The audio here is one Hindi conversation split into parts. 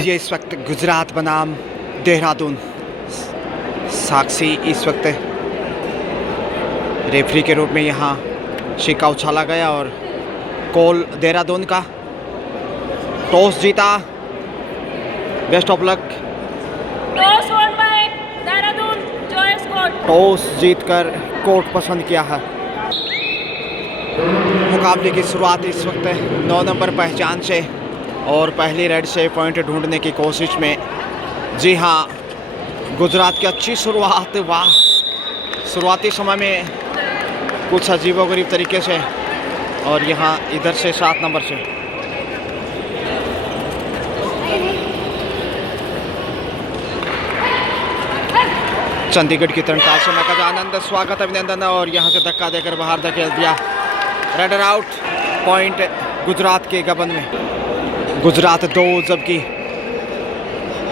ये इस वक्त गुजरात बनाम देहरादून साक्षी इस वक्त रेफरी के रूप में यहाँ सिक्का उछाला गया और कॉल देहरादून का। टॉस जीता, बेस्ट ऑफ लक। टॉस जीतकर कोर्ट पसंद किया है। मुकाबले की शुरुआत इस वक्त 9 नंबर पहचान से और पहली रेड से पॉइंट ढूंढने की कोशिश में। जी हाँ, गुजरात की अच्छी शुरुआत। वाह, शुरुआती समय में कुछ अजीबोगरीब तरीके से और यहाँ इधर से 7 नंबर से। चंडीगढ़ की तरफ से नकद आनंद, स्वागत अभिनंदन और यहाँ से धक्का देकर बाहर धकेल दिया। रेडर आउट, पॉइंट गुजरात के गबन में। गुजरात 2 जबकि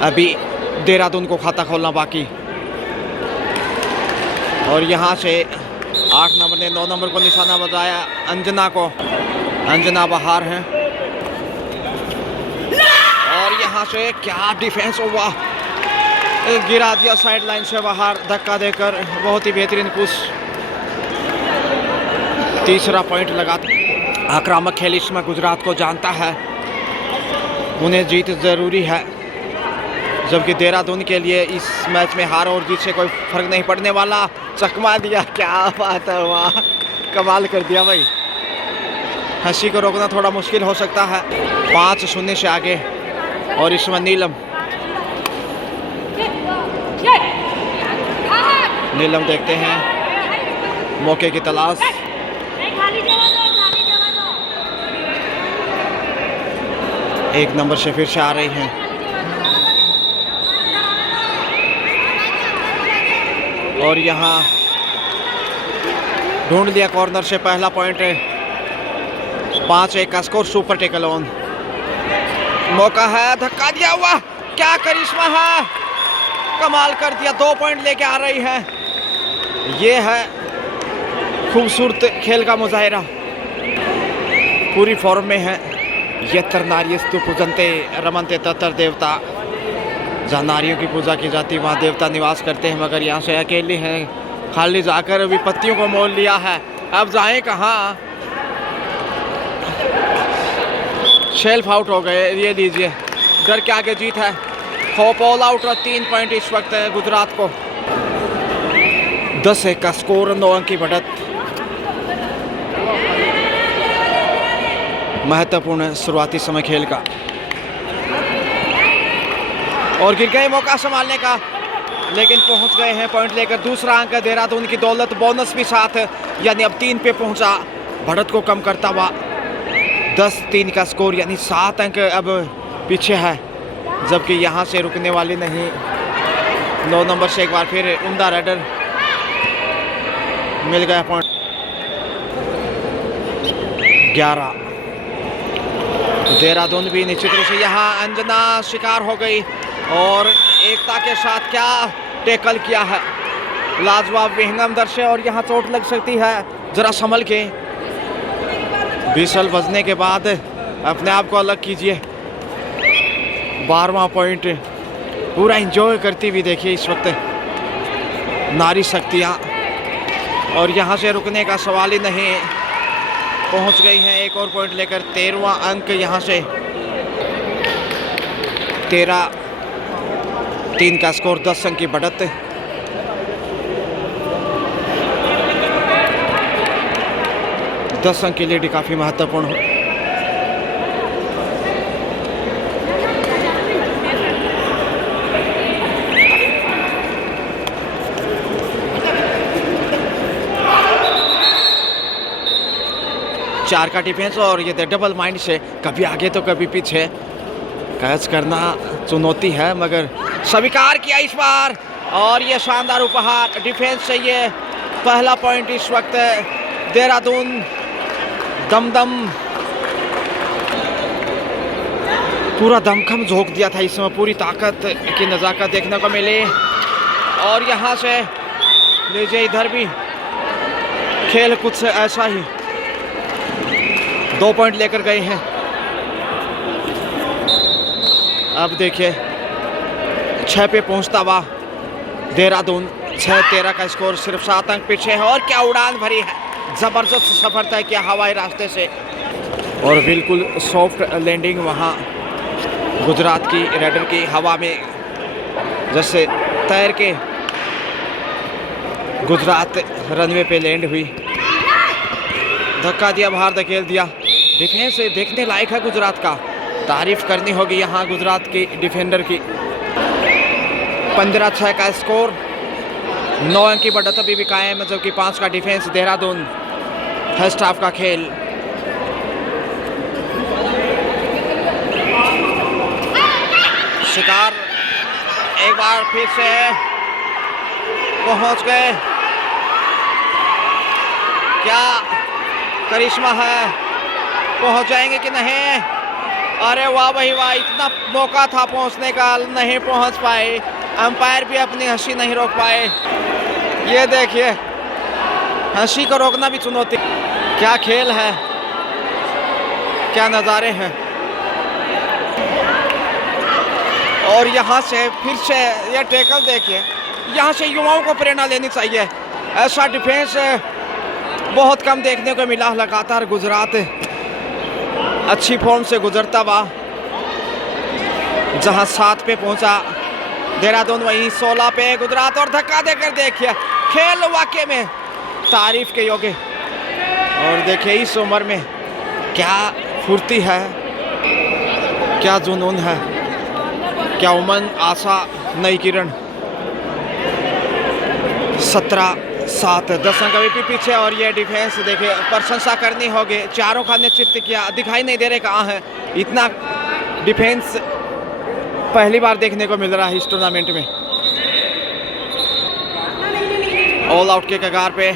अभी देहरादून को खाता खोलना बाकी। और यहाँ से 8 नंबर ने 9 नंबर को निशाना बताया अंजना को। अंजना बाहर हैं और यहाँ से क्या डिफेंस हुआ, गिरा दिया साइड लाइन से बाहर धक्का देकर। बहुत ही बेहतरीन पुश, तीसरा पॉइंट लगा। आक्रामक खेल इसमें गुजरात को जानता है, उन्हें जीत ज़रूरी है, जबकि देहरादून के लिए इस मैच में हार और जीत से कोई फर्क नहीं पड़ने वाला। चकमा दिया, क्या बात है, वाह कमाल कर दिया भाई। हंसी को रोकना थोड़ा मुश्किल हो सकता है। 5-0 से आगे और इसमें नीलम देखते हैं मौके की तलाश। एक नंबर से फिर से आ रही हैं। और यहाँ ढूंढ लिया कॉर्नर से पहला पॉइंट। 5-1 का स्कोर। सुपर टेकल ऑन, मौका है, धक्का दिया हुआ, क्या करिश्मा है, कमाल कर दिया। 2 पॉइंट लेके आ रही है। ये है खूबसूरत खेल का मुजाहिरा, पूरी फॉर्म में है। यत्र नार्यस्तु पूजन्ते रमन्ते तत्र देवता। जहाँ नारियों की पूजा की जाती वहाँ देवता निवास करते हैं, मगर यहाँ से अकेली हैं, खाली जाकर विपत्तियों को मोल लिया है। अब जाएं कहाँ, शेल्फ आउट हो गए। ये लीजिए, डर के आगे जीत है। होप ऑल आउट और 3 पॉइंट इस वक्त है गुजरात को। 10-1 का स्कोर, 9 अंक की बढ़त। महत्वपूर्ण शुरुआती समय खेल का और गिर गए मौका संभालने का, लेकिन पहुंच गए हैं पॉइंट लेकर। दूसरा अंक देहरादून की दौलत, बोनस भी साथ, यानी अब 3 पे पहुंचा। बढ़त को कम करता हुआ 10-3 का स्कोर, यानी 7 अंक अब पीछे है, जबकि यहाँ से रुकने वाली नहीं। 9 नंबर से एक बार फिर उम्दा रेडर मिल गया पॉइंट। 11 देहरादून भी निश्चित रूप से। यहाँ अंजना शिकार हो गई और एकता के साथ क्या टैकल किया है, लाजवाब विहंगम दर से। और यहाँ चोट लग सकती है, जरा संभल के। बिसल बजने के बाद अपने आप को अलग कीजिए। 12वां पॉइंट पूरा एंजॉय करती हुई देखिए इस वक्त नारी शक्तियाँ। और यहाँ से रुकने का सवाल ही नहीं, पहुंच गई हैं एक और पॉइंट लेकर। 13वां अंक यहाँ से। 13-3 का स्कोर, 10 अंक की बढ़त। दस अंक की लीड काफ़ी महत्वपूर्ण हो। चार का डिफेंस और ये डबल माइंड से कभी आगे तो कभी पीछे कैच करना चुनौती है, मगर स्वीकार किया इस बार। और ये शानदार उपहार डिफेंस से, ये पहला पॉइंट इस वक्त देहरादून। दमदम पूरा दमखम झोंक दिया था इसमें, पूरी ताकत की नज़ाकत देखने को मिली। और यहाँ से लीजिए, इधर भी खेल कुछ ऐसा ही। 2 पॉइंट लेकर गए हैं। अब देखिए 6 पे पहुंचता हुआ देहरादून, 6-13 का स्कोर, सिर्फ 7 अंक पीछे है। और क्या उड़ान भरी है, ज़बरदस्त सफ़र तय किया हवाई रास्ते से और बिल्कुल सॉफ्ट लैंडिंग वहाँ गुजरात की रेडर की हवा में जैसे तैर के गुजरात रनवे पे लैंड हुई। धक्का दिया, बाहर धकेल दिया। डिफेंस देखने लायक है गुजरात का, तारीफ करनी होगी यहाँ गुजरात की डिफेंडर की। 15-6 का स्कोर, 9 अंक की बढ़त अभी भी कायम, जबकि 5 का डिफेंस देहरादून। फर्स्ट हाफ का खेल शिकार एक बार फिर से पहुंच गए। क्या करिश्मा है, पहुंच जाएंगे कि नहीं? अरे वाह भाई वाह, इतना मौका था पहुंचने का, नहीं पहुंच पाए। अंपायर भी अपनी हंसी नहीं रोक पाए। ये देखिए, हंसी को रोकना भी चुनौती। क्या खेल है, क्या नज़ारे हैं। और यहाँ से फिर से ये टैकल देखिए, यहाँ से युवाओं को प्रेरणा लेनी चाहिए। ऐसा डिफेंस बहुत कम देखने को मिला। लगातार गुजरात अच्छी फॉर्म से गुजरता हुआ जहाँ 7 पे पहुँचा देहरादून, वहीं 16 पे गुजरात। और धक्का देकर देखिए, खेल वाकई में तारीफ के योग्य। और देखिए इस उम्र में क्या फुर्ती है, क्या जुनून है, क्या उमंग, आशा, नई किरण। 17-7, 10 अंक अभी भी पीछे। और ये डिफेंस देखिए, प्रशंसा करनी होगी। चारों का नेतृत्व किया, दिखाई नहीं दे रहे कहाँ है। इतना डिफेंस पहली बार देखने को मिल रहा है इस टूर्नामेंट में। ऑल आउट के कगार पे,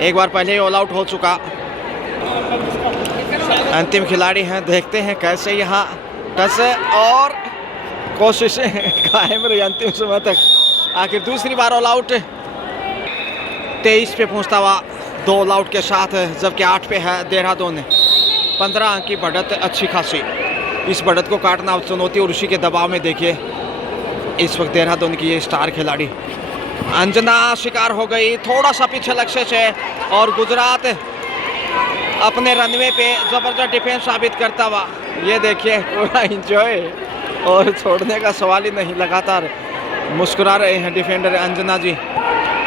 एक बार पहले ही ऑल आउट हो चुका। अंतिम खिलाड़ी हैं, देखते हैं कैसे यहाँ टस और कोशिशें कायम रही अंतिम समय तक। आखिर दूसरी बार ऑल आउट। 23 पे पहुंचता हुआ 2 ऑल आउट के साथ, जबकि 8 पे है देहरादून। 15 अंक की बढ़त अच्छी खासी। इस बढ़त को काटना चुनौती और उसी के दबाव में देखिए इस वक्त देहरादून की ये स्टार खिलाड़ी अंजना शिकार हो गई, थोड़ा सा पीछे लक्ष्य से। और गुजरात अपने रनवे पे ज़बरदस्त डिफेंस साबित करता हुआ, ये देखिए पूरा इंजॉय, और छोड़ने का सवाल ही नहीं। लगातार मुस्कुरा रहे हैं डिफेंडर अंजना जी।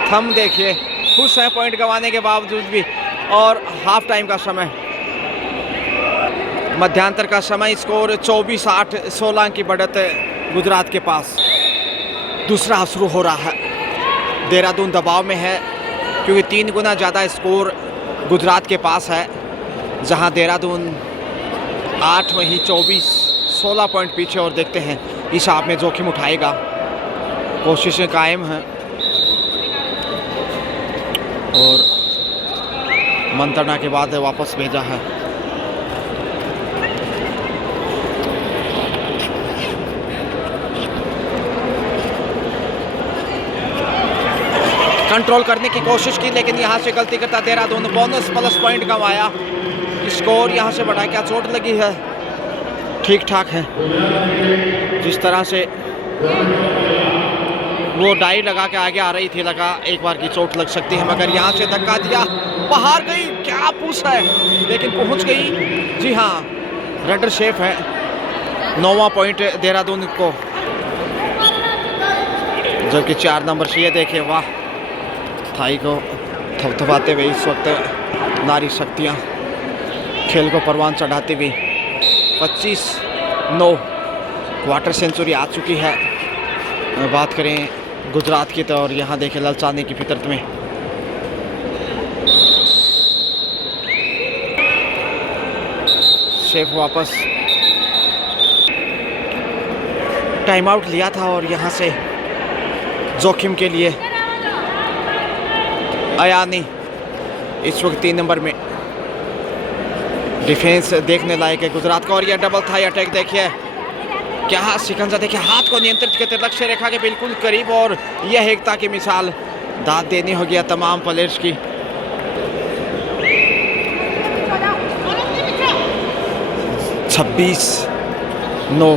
थम देखिए, खुश हैं पॉइंट गंवाने के बावजूद भी। और हाफ टाइम का समय, मध्यांतर का समय, स्कोर 24-8, 16 की बढ़त गुजरात के पास। दूसरा हाफ शुरू हो रहा है। देहरादून दबाव में है क्योंकि 3 गुना ज़्यादा स्कोर गुजरात के पास है, जहां देहरादून 8 वहीं 24, 16 पॉइंट पीछे। और देखते हैं इस हाफ में जोखिम उठाएगा, कोशिशें कायम हैं। और मंत्रणा के बाद वापस भेजा है। कंट्रोल करने की कोशिश की, लेकिन यहाँ से गलती करता देहरादून। बोनस प्लस पॉइंट कमाया, स्कोर यहाँ से बढ़ा। क्या चोट लगी है? ठीक ठाक है। जिस तरह से वो डाई लगा के आगे आ रही थी, लगा एक बार की चोट लग सकती है। मगर यहाँ से धक्का दिया, बाहर गई, क्या पूछ है, लेकिन पहुँच गई। जी हाँ, रेडर शेफ है। 9वां पॉइंट देहरादून को, जबकि 4 नंबर से। ये देखिए, वाह, थाई को थपथपाते हुए इस वक्त नारी शक्तियाँ खेल को परवान चढ़ाती हुई। 25-9 क्वार्टर सेंचुरी आ चुकी है। बात करें गुजरात की तो, और यहाँ देखें ललचाने की फितरत में शेफ वापस टाइम आउट लिया था। और यहाँ से जोखिम के लिए अयानी इस वक्त 3 नंबर में। डिफेंस देखने लायक है गुजरात का। और यह डबल थाई अटैक देखिए, क्या शिकंजा देखिए, हाथ को नियंत्रित करते लक्ष्य रेखा के बिल्कुल करीब। और यह एकता की मिसाल दाद देनी होगी तमाम प्लेयर्स की। 26-9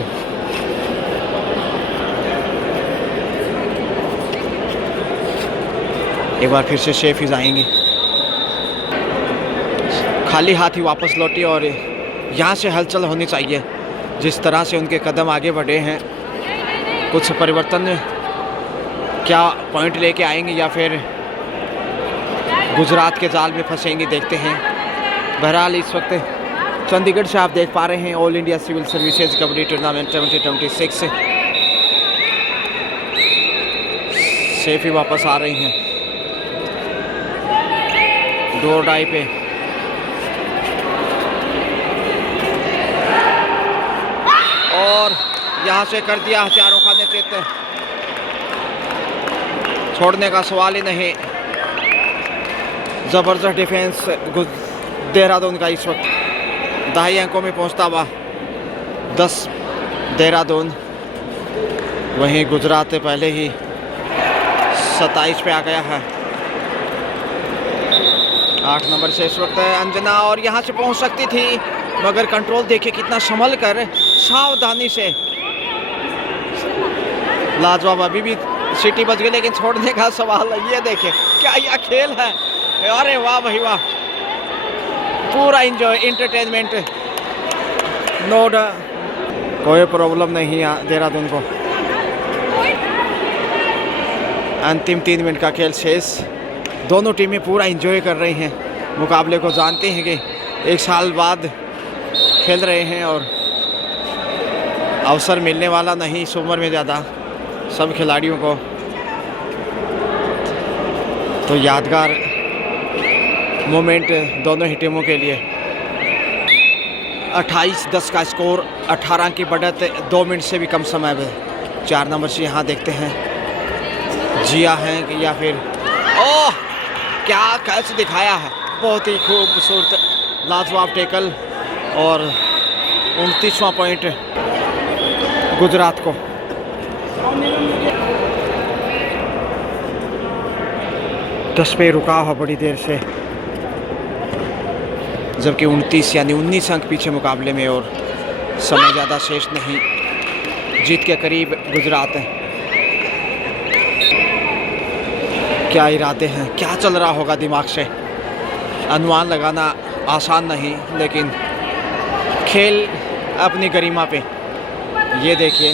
एक बार फिर से शेफीज आएंगी, खाली हाथ ही वापस लौटी और यहाँ से हलचल होनी चाहिए। जिस तरह से उनके कदम आगे बढ़े हैं, कुछ परिवर्तन, क्या पॉइंट लेके आएंगे या फिर गुजरात के जाल में फंसेंगे, देखते हैं। बहरहाल इस वक्त चंडीगढ़ से आप देख पा रहे हैं all India civil services kabaddi tournament 2026 शेफी वापस आ रही हैं डोर डाई पे। और यहाँ से कर दिया चारों खाने चित, छोड़ने का सवाल ही नहीं। ज़बरदस्त डिफेंस देहरादून का इस वक्त 2.5 अंकों में पहुँचता हुआ 10 देहरादून। वहीं गुजरात पहले ही 27 पे आ गया है। 8 नंबर से इस वक्त अंजना, और यहाँ से पहुँच सकती थी मगर कंट्रोल देखिए कितना संभल कर, सावधानी से। लाजवाब, अभी भी सीटी बच गई लेकिन छोड़ने का सवाल है। ये देखिए क्या यह खेल है, अरे वाह भाई वाह, पूरा इंजॉय, इंटरटेनमेंट, नो कोई प्रॉब्लम नहीं है देहरादून को। अंतिम 3 मिनट का खेल शेष, दोनों टीमें पूरा एंजॉय कर रही हैं मुकाबले को, जानते हैं कि 1 साल बाद खेल रहे हैं और अवसर मिलने वाला नहीं इस उम्र में ज़्यादा सब खिलाड़ियों को। तो यादगार मोमेंट दोनों ही टीमों के लिए। 28-10 का स्कोर, 18 की बढ़त 2 मिनट से भी कम समय में। 4 नंबर से यहाँ देखते हैं जिया हैं कि या फिर ओह क्या कैच दिखाया है, बहुत ही खूबसूरत लाजवाब टेकल और 29वां पॉइंट गुजरात को। दस पे रुका हुआ बड़ी देर से, जबकि 29 यानी 19 अंक पीछे मुकाबले में और समय ज़्यादा शेष नहीं। जीत के करीब गुजरात है। क्या इरादे हैं, क्या चल रहा होगा दिमाग से, अनुमान लगाना आसान नहीं, लेकिन खेल अपनी गरिमा पे। ये देखिए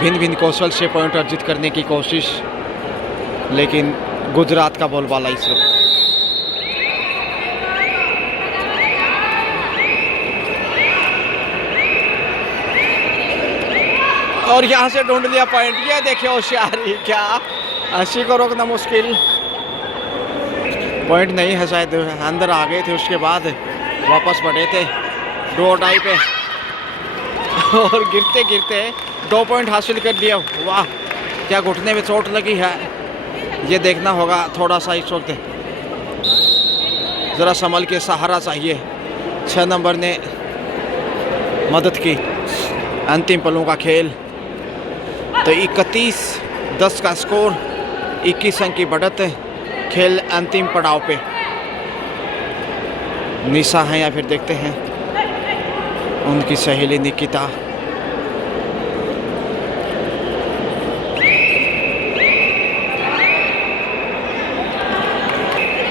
भिन्न भिन्न कौशल से पॉइंट अर्जित करने की कोशिश, लेकिन गुजरात का बोलबाला इस वक्त। और यहाँ से ढूंढ लिया पॉइंट। ये देखिए होशियारी, क्या 80 को रोकना मुश्किल। पॉइंट नहीं है शायद, अंदर आ गए थे, उसके बाद वापस बढ़े थे डोर डाई पे और गिरते गिरते 2 पॉइंट हासिल कर लिया। वाह, क्या घुटने में चोट लगी है, ये देखना होगा थोड़ा सा। इस वक्त ज़रा संभल के, सहारा चाहिए। 6 नंबर ने मदद की। अंतिम पलों का खेल, तो 31-10 का स्कोर, 21 अंक की बढ़त। खेल अंतिम पड़ाव पे। निशा हैं या फिर देखते हैं उनकी सहेली निकिता।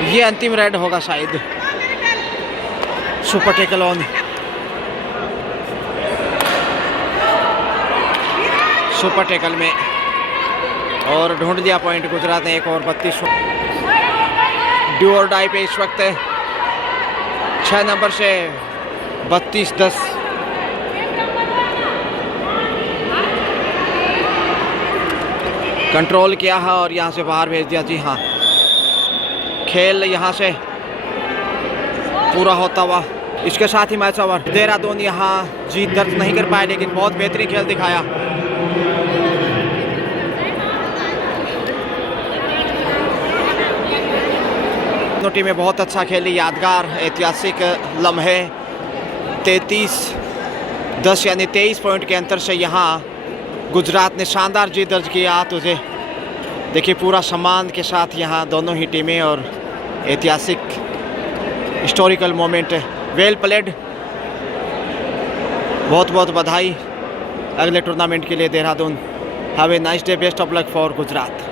ये अंतिम रेड होगा शायद। Super tackle on, super tackle में, और ढूंढ दिया पॉइंट गुजरात ने। एक और 32 डू और डाई पे इस वक्त 6 नंबर से 32-10। कंट्रोल किया है और यहाँ से बाहर भेज दिया। जी हाँ, खेल यहाँ से पूरा होता हुआ, इसके साथ ही मैच ओवर। देहरादून यहाँ जीत दर्ज नहीं कर पाए, लेकिन बहुत बेहतरीन खेल दिखाया। दोनों टीमें बहुत अच्छा खेली। यादगार ऐतिहासिक लम्हे। 33-10 यानी 23 पॉइंट के अंतर से यहाँ गुजरात ने शानदार जीत दर्ज किया। तुझे देखिए पूरा सम्मान के साथ यहाँ दोनों ही टीमें, और ऐतिहासिक हिस्टोरिकल मोमेंट। वेल प्लेड, बहुत बहुत बधाई अगले टूर्नामेंट के लिए Dehradun. Have a nice day, best of luck for Gujarat.